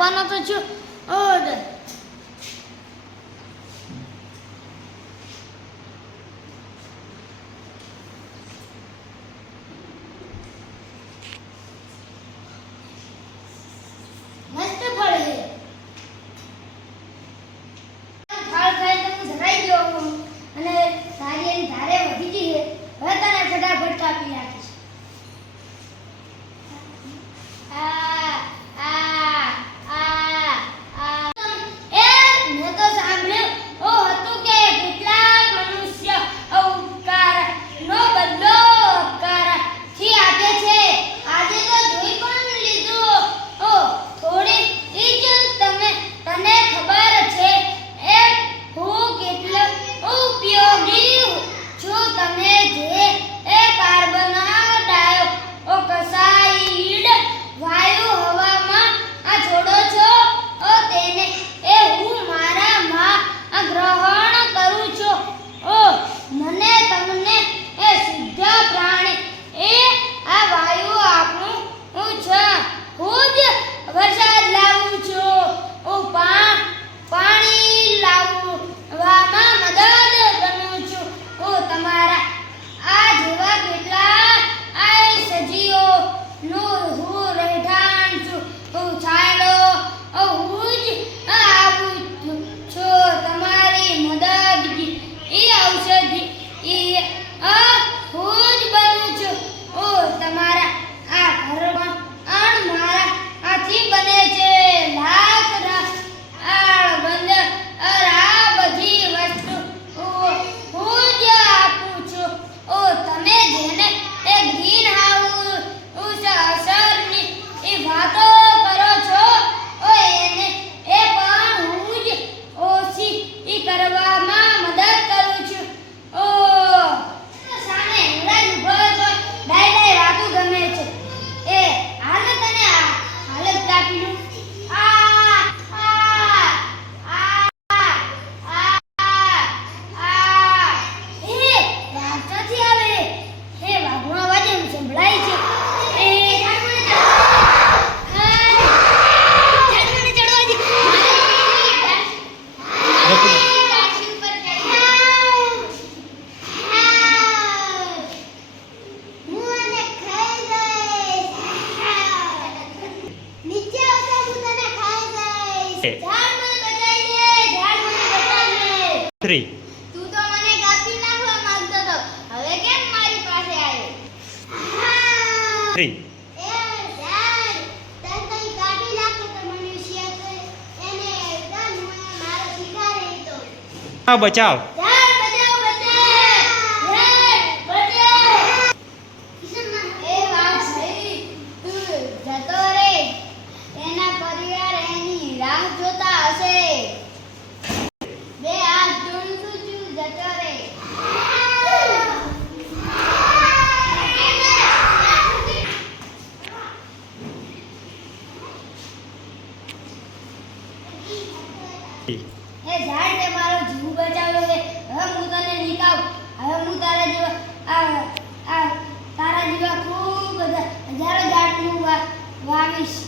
આપવાનો તો છું ઓર્ડર. મસ્ત ફળ છે. ફળ ખાઈ તો હું ધરાઈ ગયો હું અને સારી એની ધારે વધી ગઈ છે. હવે તને ફટાફટ કાપી નાખીશ. Three. તું તો મને કાપી નાખવા માંગતો હતો. હવે કેમ મારી પાસે આવ્યો? 3. એ ડેડ, તને કઈ કાપી નાખો તો મનુષ્ય છે. એને ગન મારો શિકાર હતો. હા બચાવ. ડેડ બચાવ ડેડ બચાવ. એ વાત સહી. તું જતો રે. એના પરિવાર એની રાહ જોતા હશે. બે હાથ જોડું છું જતો રે. એ ઝાડ તે મારો જીવ બચાવ્યો છે. હવે હું તને નીકાવ. હવે હું તારા જેવા તારા જેવા ખૂબ બધા હજારો ઝાડ હું વાવીશ.